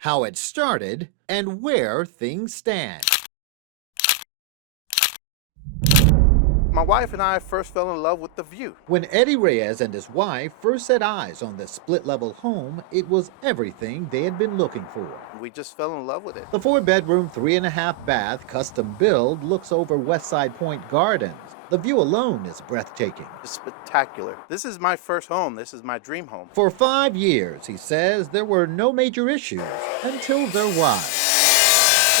how it started, and where things stand. My wife and I first fell in love with the view. When Eddie Reyes and his wife first set eyes on the split level home, it was everything they had been looking for. We just fell in love with it. The 4 bedroom, 3.5 bath custom build looks over Westside Point Gardens. The view alone is breathtaking. It's spectacular. This is my first home. This is my dream home. For 5 years, he says, there were no major issues until there was.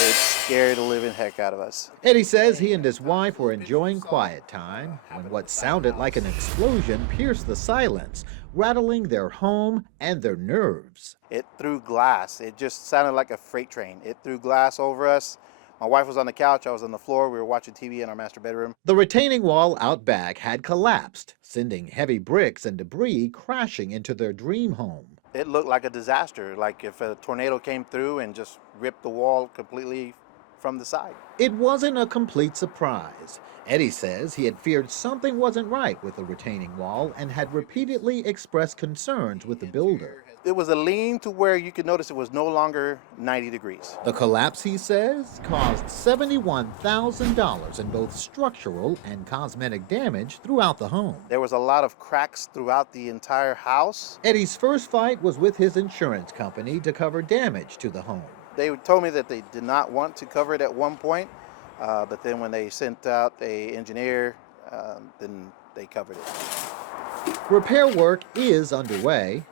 It scared the living heck out of us. Eddie says he and his wife were enjoying quiet time when what sounded like an explosion pierced the silence, rattling their home and their nerves. It threw glass. It just sounded like a freight train. It threw glass over us. My wife was on the couch. I was on the floor. We were watching TV in our master bedroom. The retaining wall out back had collapsed, sending heavy bricks and debris crashing into their dream home. It looked like a disaster, like if a tornado came through and just ripped the wall completely from the side. It wasn't a complete surprise. Eddie says he had feared something wasn't right with the retaining wall and had repeatedly expressed concerns with the builder. It was a lean to where you could notice it was no longer 90 degrees. The collapse, he says, caused $71,000 in both structural and cosmetic damage throughout the home. There was a lot of cracks throughout the entire house. Eddie's first fight was with his insurance company to cover damage to the home. They told me that they did not want to cover it at one point, but then when they sent out an engineer, then they covered it. Repair work is underway.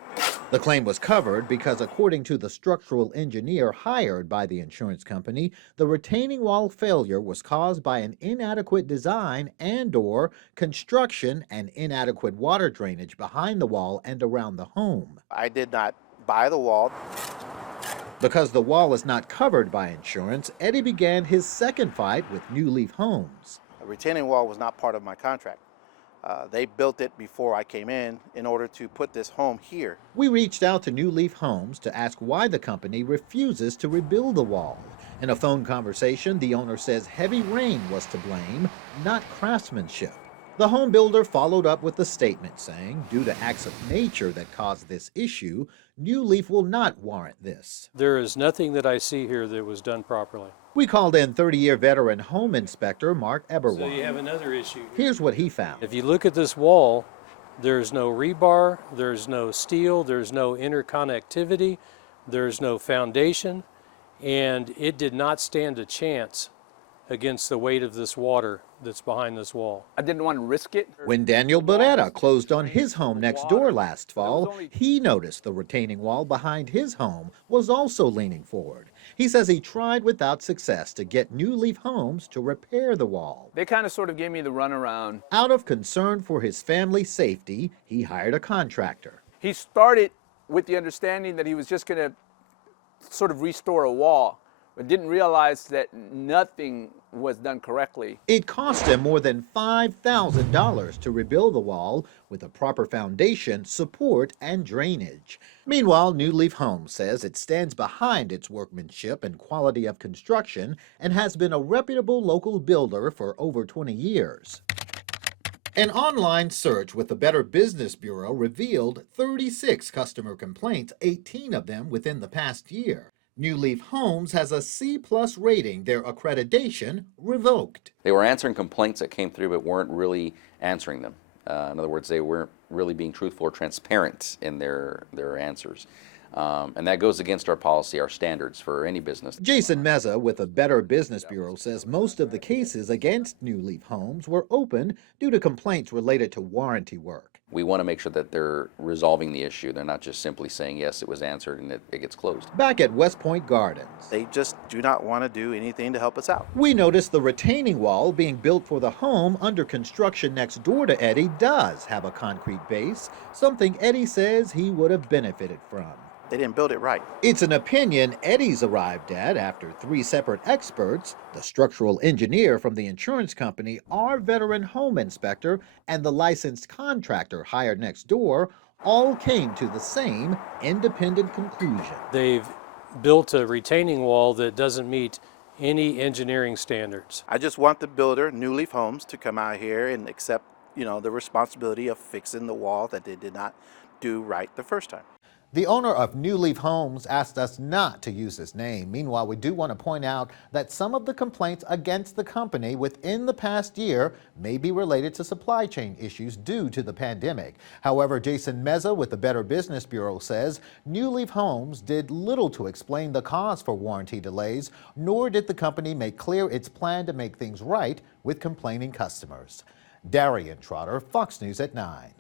The claim was covered because, according to the structural engineer hired by the insurance company, the retaining wall failure was caused by an inadequate design and/or construction and inadequate water drainage behind the wall and around the home. I did not buy the wall. Because the wall is not covered by insurance, Eddie began his second fight with New Leaf Homes. A retaining wall was not part of my contract. They built it before I came in order to put this home here. We reached out to New Leaf Homes to ask why the company refuses to rebuild the wall. In a phone conversation, the owner says heavy rain was to blame, not craftsmanship. The home builder followed up with a statement saying, due to acts of nature that caused this issue, New Leaf will not warrant this. There is nothing that I see here that was done properly. We called in 30-year veteran home inspector Mark So Eberwald. you have another issue. Here's what he found. If you look at this wall, there's no rebar, there's no steel, there's no interconnectivity, there's no foundation, and it did not stand a chance against the weight of this water that's behind this wall. I didn't want to risk it. When Daniel Beretta closed on his home next door last fall, he noticed the retaining wall behind his home was also leaning forward. He says he tried without success to get New Leaf Homes to repair the wall. They kind of sort of gave me the runaround. Out of concern for his family's safety, he hired a contractor. He started with the understanding that he was just going to sort of restore a wall, but didn't realize that nothing was done correctly. It cost him more than $5,000 to rebuild the wall with a proper foundation, support, and drainage. Meanwhile, New Leaf Homes says it stands behind its workmanship and quality of construction and has been a reputable local builder for over 20 years. An online search with the Better Business Bureau revealed 36 customer complaints, 18 of them within the past year. New Leaf Homes has a C+ rating, their accreditation revoked. They were answering complaints that came through but weren't really answering them. In other words, they weren't really being truthful or transparent in their answers. And that goes against our policy, our standards for any business. Jason Meza with the Better Business Bureau says most of the cases against New Leaf Homes were open due to complaints related to warranty work. We want to make sure that they're resolving the issue. They're not just simply saying, yes, it was answered and it gets closed. Back at West Point Gardens, They just do not want to do anything to help us out. we noticed the retaining wall being built for the home under construction next door to Eddie does have a concrete base, something Eddie says he would have benefited from. They didn't build it right. It's an opinion Eddie's arrived at after 3 separate experts, the structural engineer from the insurance company, our veteran home inspector, and the licensed contractor hired next door, all came to the same independent conclusion. They've built a retaining wall that doesn't meet any engineering standards. I just want the builder, New Leaf Homes, to come out here and accept, the responsibility of fixing the wall that they did not do right the first time. The owner of New Leaf Homes asked us not to use his name. Meanwhile, we do want to point out that some of the complaints against the company within the past year may be related to supply chain issues due to the pandemic. However, Jason Meza with the Better Business Bureau says New Leaf Homes did little to explain the cause for warranty delays, nor did the company make clear its plan to make things right with complaining customers. Darian Trotter, Fox News at 9.